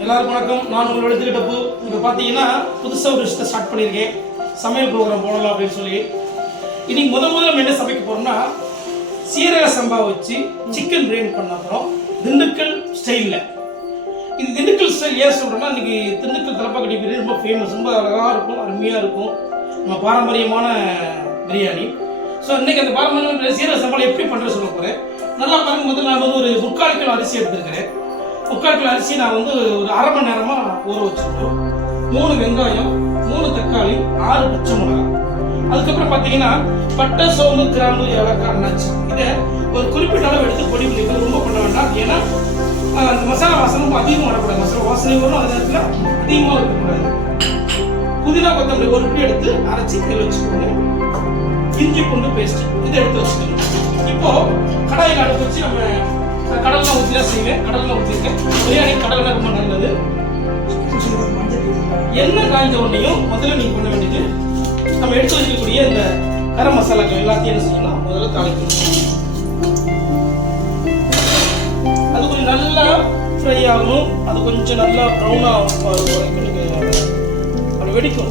எல்லாருக்கும் வணக்கம். நான் உங்களோட எடுத்துக்கிட்டப்போ இப்போ பார்த்தீங்கன்னா புதுசாக ஒரு விஷயத்தை ஸ்டார்ட் பண்ணியிருக்கேன் சமையல் ப்ரோக்ராம் போடலாம் அப்படின்னு சொல்லி. இன்னைக்கு முத முதல்ல நம்ம என்ன சமைக்க போறோம்னா சீரக சம்பா வச்சு சிக்கன் பிரியாணி பண்ண போகிறோம் திண்டுக்கல் ஸ்டைலில் இது திண்டுக்கல் ஸ்டைல் ஏன் சொல்கிறோம்னா இன்னைக்கு திண்டுக்கல் தலப்பாக்கட்டி பிரியாணி ரொம்ப ஃபேமஸ் ரொம்ப அழகாக இருக்கும் அருமையாக இருக்கும். நம்ம பாரம்பரியமான பிரியாணி. ஸோ இன்னைக்கு அந்த பாரம்பரிய சீரக சம்பாவில் எப்படி பண்ணுறது சொல்ல போகிறேன் நல்லா பாருங்க முதல்ல நான் வந்து ஒரு முக்கால் கிலோ அரிசி எடுத்துருக்கிறேன். முக்கால் அரிசி நான் வந்து ஒரு அரை மணி நேரமாக ஊற வச்சுருக்கோம். மூணு வெங்காயம் மூணு தக்காளி ஆறு பச்சை மிளகாய். அதுக்கப்புறம் பார்த்தீங்கன்னா பட்டை சோம்பு கிராம்பு ஏலக்காய் நச்சு இதை ஒரு குறிப்பிட்ட அளவு எடுத்து பொடி பண்ணிக்க ரொம்ப பண்ண வேண்டாம். ஏன்னா அந்த மசாலா வாசனை அதிகமாக வரக்கூடாது. மசாலா வாசனை வரும் அதே நேரத்தில் அதிகமாக இருக்கக்கூடாது. புதினா கொத்தமல்லி ஒரு பிடி எடுத்து அரைச்சி இதில் வச்சுக்கோங்க. இஞ்சி பூண்டு பேஸ்ட் இதை எடுத்து வச்சுக்கணும் இப்போ கடாயில் அடுப்பு வச்சு நம்ம நான் கடல்லாம் தான் செய்வேன். கடல்லாம் ஊற்றிருக்கேன் பிரியாணி கடல்லாம் ரொம்ப நல்லது. எண்ணெய் காய்ஞ்ச உடனேயும் முதல்ல நீங்க பண்ண வேண்டியது நம்ம எடுத்து வைக்கக்கூடிய இந்த கரம் மசாலாக்கள் எல்லாத்தையும் என்ன செய்யணும் முதல்ல தாளிக்கணும். அது கொஞ்சம் நல்லா ஃப்ரை ஆகணும். அது கொஞ்சம் நல்லா ப்ரௌன் அது வரைக்கும் வெடிக்கும்.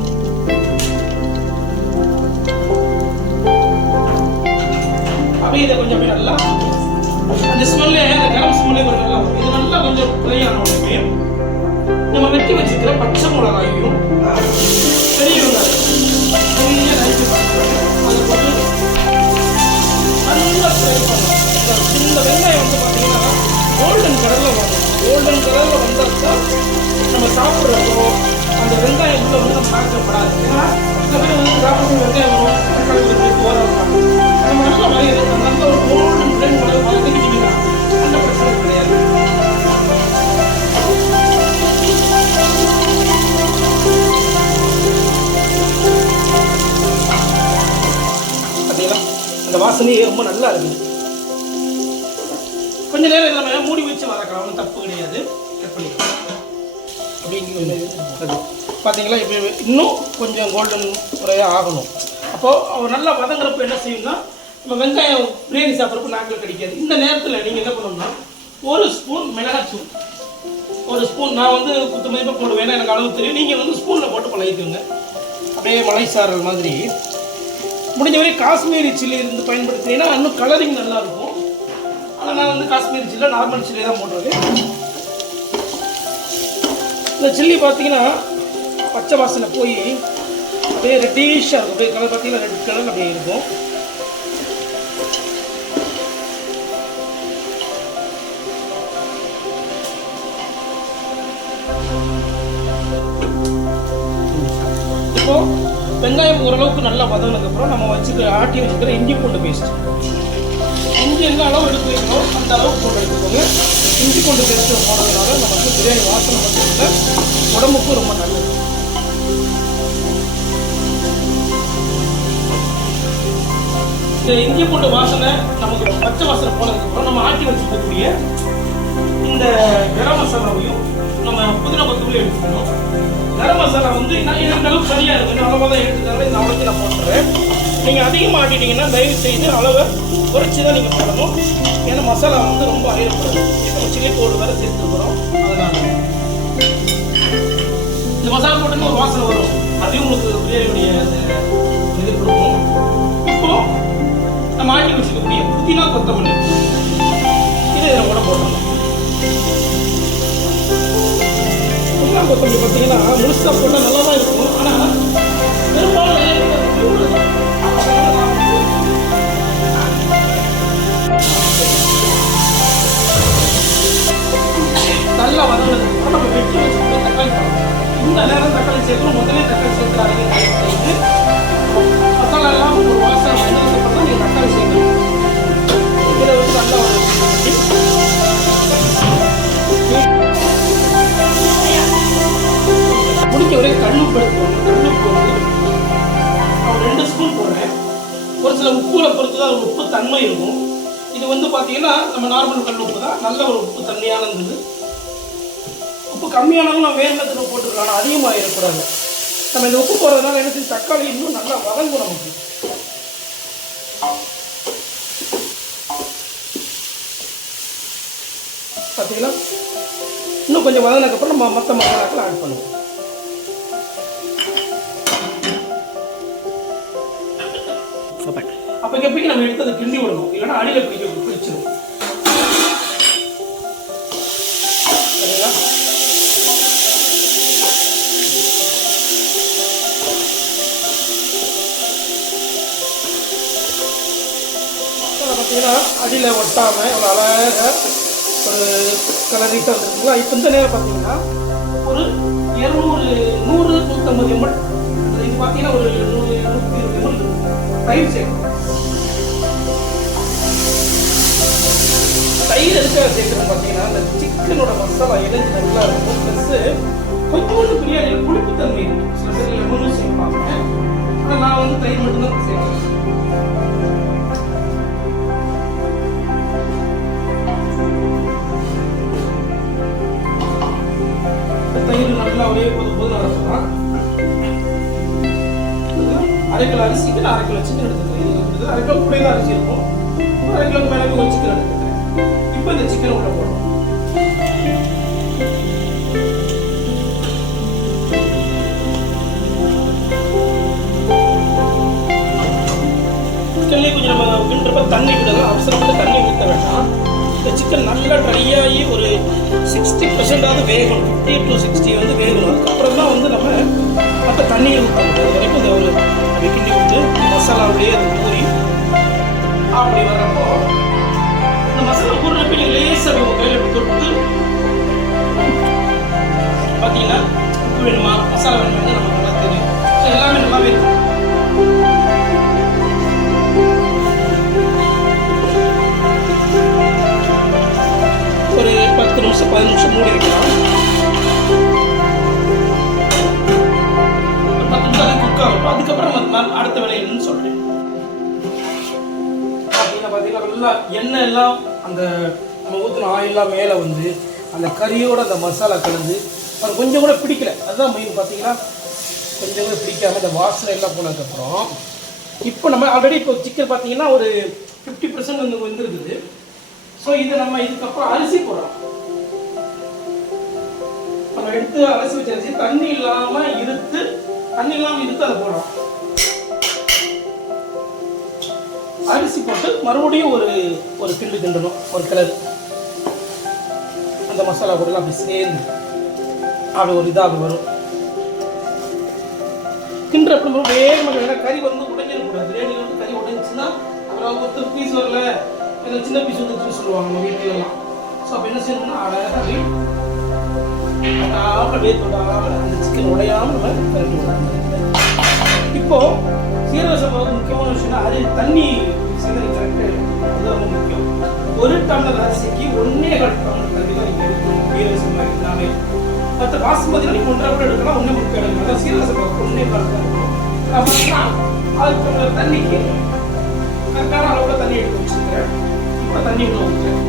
அப்படியே இதை கொஞ்சம் அப்படியே நல்லா அந்த ஸ்மெல்லே அந்த கரம் ஸ்மெல்லே கொஞ்சம் நல்லா வரும் இது நல்லா கொஞ்சம் ஃப்ரை ஆன உடனே நம்ம வெட்டி வச்சிருக்கிற பச்சை மிளகாயும் பெரிய வெங்காயம் பெரிய நைட்டு அதை போட்டு நல்லா ஃப்ரை பண்ணலாம் இந்த- வெங்காயம் வந்து பார்த்தீங்கன்னா கோல்டன் கலரில் வரும். கோல்டன் கலரில் வந்தால் தான் நம்ம சாப்பிட்றப்போ அந்த வெங்காயம் உள்ள வந்து நம்ம பார்க்கப்படாது. ஏன்னா சில பேர் வந்து சாப்பிட்டு வெங்காயம் வரும் தக்காளி வரும் நம்ம நல்லா வரையுது நல்ல ஒரு கோல்டன் வாசனையே ரொம்ப நல்லா இருக்குது கொஞ்ச நேரம் நம்ம மூடி வச்சு வதக்கலாம் ஒன்றும் தப்பு கிடையாது. கட் பண்ணிக்கலாம். அப்படிங்க பார்த்தீங்களா இப்போ இன்னும் கொஞ்சம் கோல்டன் முறையாக ஆகணும். அப்போது அவர் நல்லா வதங்குறப்ப என்ன செய்யணும்னா நம்ம வெங்காயம் பிரியாணி சாப்பிட்றப்ப நாங்கள் கிடைக்காது. இந்த நேரத்தில் நீங்கள் என்ன பண்ணணும்னா ஒரு ஸ்பூன் மிளகாத்தூள் ஒரு ஸ்பூன் நான் வந்து குத்து மதிப்பாக போடுவேன் எனக்கு அளவு தெரியும். நீங்கள் வந்து ஸ்பூனில் போட்டு பழகிக்கோங்க. அப்படியே மலை சாரல் மாதிரி. முடிஞ்சவரை காஷ்மீரி சில்லி இருந்து பயன்படுத்தினீங்கன்னா இன்னும் கலரிங் நல்லா இருக்கும் ஆனால் நான் வந்து காஷ்மீரி சில்லி நார்மல் சில்லி தான் போடுறது. இந்த சில்லி பார்த்தீங்கன்னா பச்சை வாசனை போய் அப்படியே ரெட்டிஷாக இருக்கும். அப்படியே கலர் பார்த்தீங்கன்னா ரெட் கலர் அப்படியே இருக்கும். இப்போ வெங்காயம் ஓரளவுக்கு நல்லா வதங்கினதுக்கப்புறம் நம்ம வச்சுக்கிற ஆட்டி வச்சுக்கிற இஞ்சி பூண்டு பேஸ்ட் இஞ்சி என்ன அளவு எடுத்து அந்த அளவுக்கு போட்டு எடுத்துக்கோங்க. இஞ்சி பூண்டு பேஸ்ட் போடுறதுனால நமக்கு பிரியாணி வாசனை மட்டும் உடம்புக்கும் ரொம்ப நல்லது. இந்த இஞ்சி பூண்டு வாசனை நமக்கு பச்சை வாசனை போனதுக்கப்புறம் நம்ம ஆட்டி வச்சுக்கக்கூடிய இந்த கரம் மசாலாவையும் நம்ம புதினா கொத்தமல்லி எடுத்துக்கணும். கரம் மசாலா வந்து நான் இந்த அளவுக்கு சரியாக இருக்குது அளவாக தான் எடுத்துக்காங்க இந்த அளவுக்கு நான் போட்டுறேன். நீங்கள் அதிகமாக ஆட்டிட்டீங்கன்னா தயவு செய்து அளவை குறைச்சி தான் நீங்கள் போடணும். ஏன்னா மசாலா வந்து ரொம்ப ஆயிடக்கூடாது இப்போ சில்லி பவுடர் வேறு சேர்த்துக்கிறோம் அதனால். இந்த மசாலா போட்டுன்னு ஒரு வாசனை வரும். அதையும் உங்களுக்கு பிரியாணியுடைய அந்த இது கொடுக்கும். இப்போ நம்ம ஆட்டி வச்சுக்கக்கூடிய புதினா கொத்தமல்லி. இதை நம்ம கூட போடணும். கொத்தமல்லி பார்த்தீங்கன்னா முழுசாக போட்டால் நல்லா தான் இருக்கும் ஆனால் நல்லா வதங்கினதுக்கு நம்ம வெட்டி வச்சுக்கிற தக்காளி இந்த நேரம் தக்காளி சேர்க்கணும். முதலே தக்காளி சேர்க்கிறாங்க. உப்புகளை ஒரு உப்பு தன்மை இருக்கும். இது வந்து பார்த்தீங்கன்னா நம்ம நார்மல் கல் உப்பு தான். நல்ல ஒரு உப்பு தன்மையானது உப்பு கம்மியானாலும் நம்ம வேணுங்கிறதுக்கு போட்டுக்கலாம். ஆனால் அதிகமாக இருக்கக்கூடாது நம்ம இந்த உப்பு போடுறதுனால என்ன செய்யும்? தக்காளி இன்னும் நல்லா வதங்கும் நமக்கு. பார்த்தீங்களா இன்னும் இன்னும் கொஞ்சம் வதங்கினதுக்கப்புறம் நம்ம மற்ற மசாலாக்கள் ஆட் பண்ணுவோம். அப்போ எப்படிக்கு நம்ம எடுத்து அதை கிண்டி விடணும். இல்லைன்னா அடியில் பிடிக்க பிடிச்சிடும் பார்த்தீங்கன்னா அடியில் ஒட்டாமல் ஒரு அழகாக ஒரு கலரிட்டாக வந்துருக்குங்களா? இப்போ இந்த நேரம் பார்த்தீங்கன்னா ஒரு இரநூறு நூறு நூற்றம்பது எம்எல் இது பார்த்தீங்கன்னா ஒரு நூறு நூற்றி இருபது எம்எல் தயிர் சேர்க்கணும் அந்த மசாலா இணைஞ்சு நல்லா இருக்கும். ப்ளஸ் கொஞ்சோண்டு பிரியாணியில் புளிப்பு தன்மை இருக்கும் சில பேர் லெமனும் சேர்ப்பாங்க ஆனால் நான் வந்து தயிர் மட்டும்தான் சேர்ப்பேன் தயிர் நல்லா ஒரே போது போது நடக்கலாம் அரை கிலோ அரிசிக்கு நான் அரை கிலோ சிக்கன் எடுத்துக்கிறேன் அரை கிலோ கூட தான் அரிசி இருக்கும். அரை கிலோ மேலே ஒரு சிக்கன் எடுத்துக்கிறேன் இப்போ இந்த சிக்கன் உள்ள போடுறோம் சிக்கன்லேயே கொஞ்சம் நம்ம கிண்டுறப்ப தண்ணி விடலாம் அவசரப்பட்டு தண்ணி ஊற்ற வேண்டாம். இந்த சிக்கன் நல்லா ட்ரை ஆகி ஒரு சிக்ஸ்டி பர்சன்டாவது வேகணும் ஃபிஃப்டி டு சிக்ஸ்டி வந்து வேகணும். அதுக்கப்புறம் தான் வந்து நம்ம மற்ற தண்ணியை ஊற்றணும் அது வரைக்கும் இந்த ஒரு அப்படி கிண்டி விட்டு மசாலாவுடைய அது ஊறி அப்படி வர்றப்போ இந்த மசாலா ஊறுறப்ப நீங்கள் லேசாக உங்கள் கையில் தொட்டு பார்த்தீங்கன்னா உப்பு வேணுமா மசாலா வேணுமா நமக்கு நல்லா தெரியும். ஸோ எல்லாமே நல்லாவே இருக்கும் ஃபுல்லாக எண்ணெய் எல்லாம் அந்த நம்ம ஊற்றின ஆயிலெலாம் மேலே வந்து அந்த கறியோட அந்த மசாலா கலந்து அது கொஞ்சம் கூட பிடிக்கல. அதுதான் மெயின் பார்த்தீங்கன்னா கொஞ்சம் கூட பிடிக்காம இந்த வாசனை எல்லாம் போனதுக்கப்புறம் இப்போ நம்ம ஆல்ரெடி இப்போ சிக்கன் பார்த்தீங்கன்னா ஒரு ஃபிஃப்டி பர்சன்ட் வந்து வந்துருக்குது. ஸோ இதை நம்ம இதுக்கப்புறம் அரிசி போடுறோம் நம்ம எடுத்து அரிசி வச்ச அரிசி தண்ணி இல்லாம இருத்து தண்ணி இல்லாமல் இருத்து அதை போடுறோம் அரிசி போட்டு மறுபடியும் ஒரு ஒரு கிண்டு கிண்டணும் ஒரு கிளறு அந்த மசாலா கூட அப்படி சேர்ந்து அப்படி ஒரு இதாக வரும். கிண்டுற அப்படி ரொம்ப வேகமாக ஏன்னா கறி வந்து உடைஞ்சிடக்கூடாது பிரியாணியில் வந்து கறி உடைஞ்சுன்னா அப்புறம் ஒருத்தர் பீஸ் வரல இல்லை சின்ன பீஸ் வந்துச்சுன்னு சொல்லுவாங்க நம்ம வீட்டிலலாம் ஸோ அப்போ என்ன செய்யணும்னா அழகாக அப்படி தொடாமல் அப்படியே தொடாமல் அந்த சிக்கன் உடையாமல் நம்ம கரண்டி விடணும் இப்போது சீரக சம்பவம் முக்கியமான விஷயம்னா அது தண்ணி சிந்தனை கரெக்டு அது ரொம்ப முக்கியம். ஒரு டம்ளர் அரிசிக்கு ஒன்னே கால் டம்ளர் தண்ணி தான் நீங்கள் எடுக்கணும் சீரக சம்பவம் எல்லாமே மற்ற பாசுமதினா நீங்கள் ஒன்றரை கூட எடுக்கலாம் ஒன்றே முக்கியம் எடுக்கலாம் அதான் சீரக ஒன்னே கால் தான் இருக்கும் அப்படின்னா அது டம்ளர் தண்ணிக்கு கரெக்டான அளவுல தண்ணி எடுத்து வச்சுக்கிறேன் இப்போ தண்ணி உள்ள ஊற்றுறேன்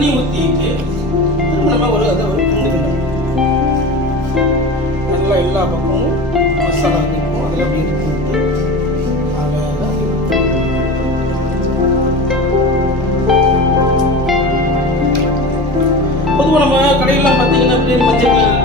தண்ணி ஊற்றிட்டு திரும்ப ஒரு அதை ஒரு கிண்டு நல்லா எல்லா பக்கமும் மசாலா இருக்கும் அதில் அப்படி இருக்கும் பொதுவாக நம்ம கடையெல்லாம் பார்த்தீங்கன்னா பிரியாணி மஞ்சள்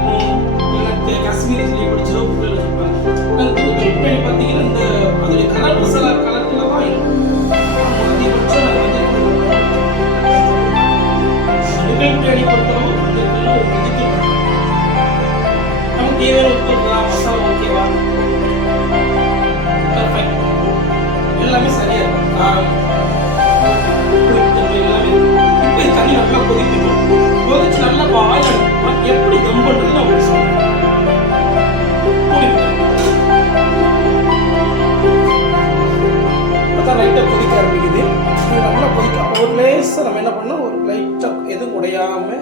லேசாக நம்ம என்ன பண்ணோம்? ஒரு லைட்டாக எதுவும் உடையாமல்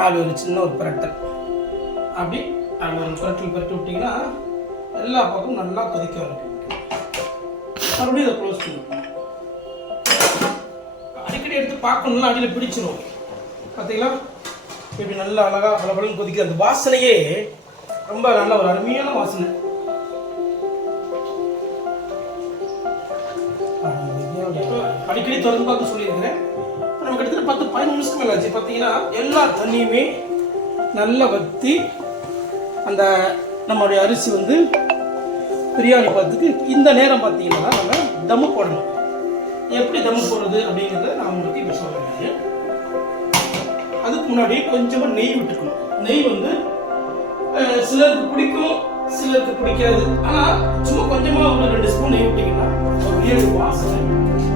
அப்படி ஒரு சின்ன ஒரு பிரட்டல். அப்படி அப்படி ஒரு பிரட்டல் பிரட்டி விட்டிங்கன்னா எல்லா பக்கமும் நல்லா கொதிக்க வரும் மறுபடியும் இதை க்ளோஸ் பண்ணிக்கணும் அடிக்கடி எடுத்து பார்க்கணும்னா அடியில் பிடிச்சிரும். பார்த்தீங்களா? இப்படி நல்லா அழகாக பளபளன்னு கொதிக்குது. அந்த வாசனையே ரொம்ப நல்ல ஒரு அருமையான வாசனை. அடிக்கடி திறந்து பார்க்க சொல்லி பத்து பதினஞ்சு நிமிஷத்துக்கு மேலே ஆச்சு. பார்த்தீங்கன்னா எல்லா தண்ணியுமே நல்லா வற்றி அந்த நம்மளுடைய அரிசி வந்து பிரியாணி பார்த்துக்கு இந்த நேரம் பார்த்தீங்கன்னா நம்ம தம்மு போடணும். எப்படி தம்மு போடுறது அப்படிங்கிறத நான் உங்களுக்கு இப்போ சொல்கிறேன் அதுக்கு முன்னாடி கொஞ்சமாக நெய் விட்டுக்கணும். நெய் வந்து சிலருக்கு பிடிக்கும் சிலருக்கு பிடிக்காது. ஆனால் சும்மா கொஞ்சமாக ஒரு ரெண்டு ஸ்பூன் நெய் விட்டிங்கன்னா ஒரு ஏழு வாசனை.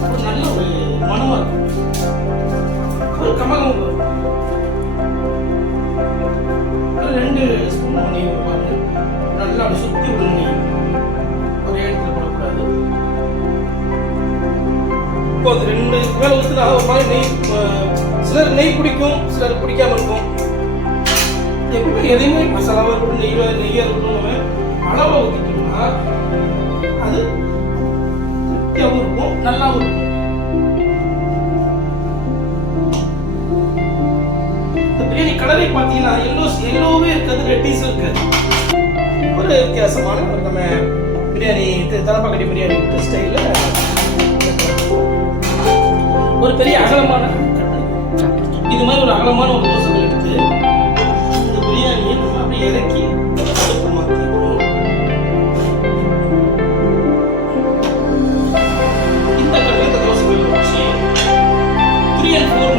ஒரு நல்ல ஒரு மனமாக இருக்கும். கமகம் ரெண்டு ஸ்பூன் நெய் பாருங்க நல்லா அப்படி சுற்றி விடணும் நெய். ஒரே இடத்துல போடக்கூடாது. இப்போ அது ரெண்டு மேலே ஊற்றுனா ஒரு மாதிரி நெய் சிலர் நெய் பிடிக்கும் சிலர் பிடிக்காம இருக்கும். எப்பவுமே எதையுமே மசாலாவாக இருக்கட்டும் நெய்வாக நெய்யாக இருக்கட்டும் நம்ம அளவாக ஊற்றிட்டோம்னா அது திருப்தியாகவும் இருக்கும் நல்லாவும் இருக்கும். இந்த கலரை பார்த்தீங்கன்னா எல்லோ எல்லோவே இருக்காது ரெட்டிஸும் இருக்காது. ஒரு வித்தியாசமான ஒரு நம்ம பிரியாணி தலப்பாக்கட்டி பிரியாணி ஸ்டைலில் ஒரு பெரிய அகலமான இது மாதிரி ஒரு அகலமான ஒரு தோசைகள் எடுத்து இந்த பிரியாணியை நம்ம அப்படியே இறக்கி இந்த கல்லில் இந்த தோசைகள் வச்சு த்ரீ அண்ட் ஃபோர்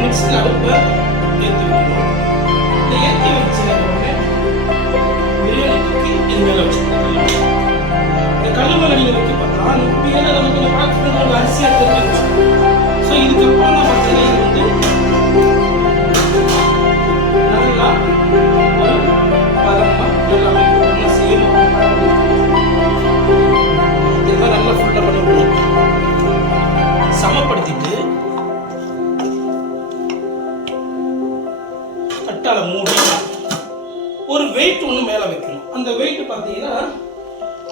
பார்த்தீங்கன்னா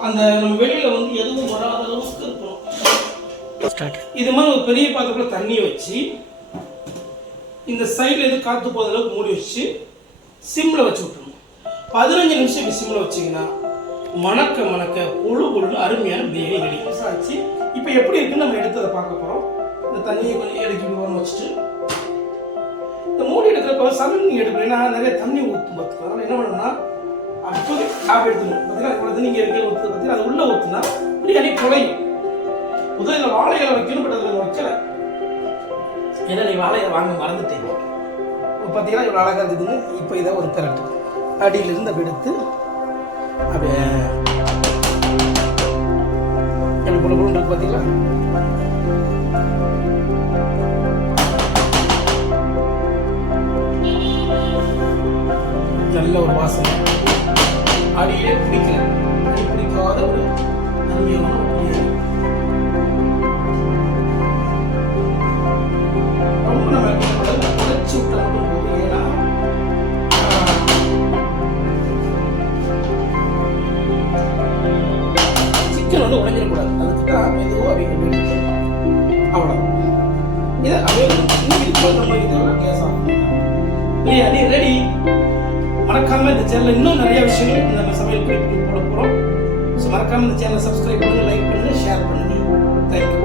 அந்த நம்ம வெளியில வந்து எதுவும் வராத அளவுக்கு இருக்கணும் இது மாதிரி ஒரு பெரிய பாத்திரத்துல தண்ணி வச்சு இந்த சைடில் எது காத்து போகிற அளவுக்கு மூடி வச்சு சிம்மில் வச்சு விட்டுருணும் பதினஞ்சு நிமிஷம் இப்படி சிம்மில் வச்சிங்கன்னா மணக்க மணக்க பொழு பொழுது அருமையான பிரியாணி ரெடி. ஆச்சு இப்போ எப்படி இருக்குன்னு நம்ம எடுத்து அதை பார்க்க போகிறோம் இந்த தண்ணியை கொஞ்சம் இறக்கி விடுவோம்னு வச்சுட்டு. இந்த மூடி எடுக்கிறப்ப சமையல் நீங்கள் எடுக்கணும். ஏன்னா நிறைய தண்ணி ஊற்றும் பார்த்துக்கோ. அதனால் என்ன பண்ணணும்னா அப்போதே ஆப் எடுத்துக்கணும். பார்த்தீங்கன்னா இவ்வளோ தண்ணி இருக்க. பார்த்தீங்கன்னா அது உள்ளே ஒத்துனா பிரியாணி குறையும் முதல்ல இந்த இலை வைக்கணும் பட் அதில் வைக்கல. ஏன்னா நீ வாழையை வாங்க மறந்துட்டீங்க பார்த்தீங்கன்னா இவ்வளோ அழகாக இருக்குதுன்னு இப்போ இதை ஒரு கரெக்ட் அடியிலிருந்து அப்படி எடுத்து அப்படியே எப்படி புள்ள புள்ள பார்த்தீங்களா? நல்ல ஒரு வாசனை. அடியே பிடிக்கல. அடி பிடிக்காத ஒரு அருமையான இந்த சேனல்ல இன்னும் நிறைய விஷயங்கள் இந்த நம்ம சமையல் குறிப்பு போட போகிறோம் ஸோ மறக்காம இந்த சேனலை சப்ஸ்கிரைப் பண்ணுங்க லைக் பண்ணுங்க ஷேர் பண்ணுங்க. தேங்க்யூ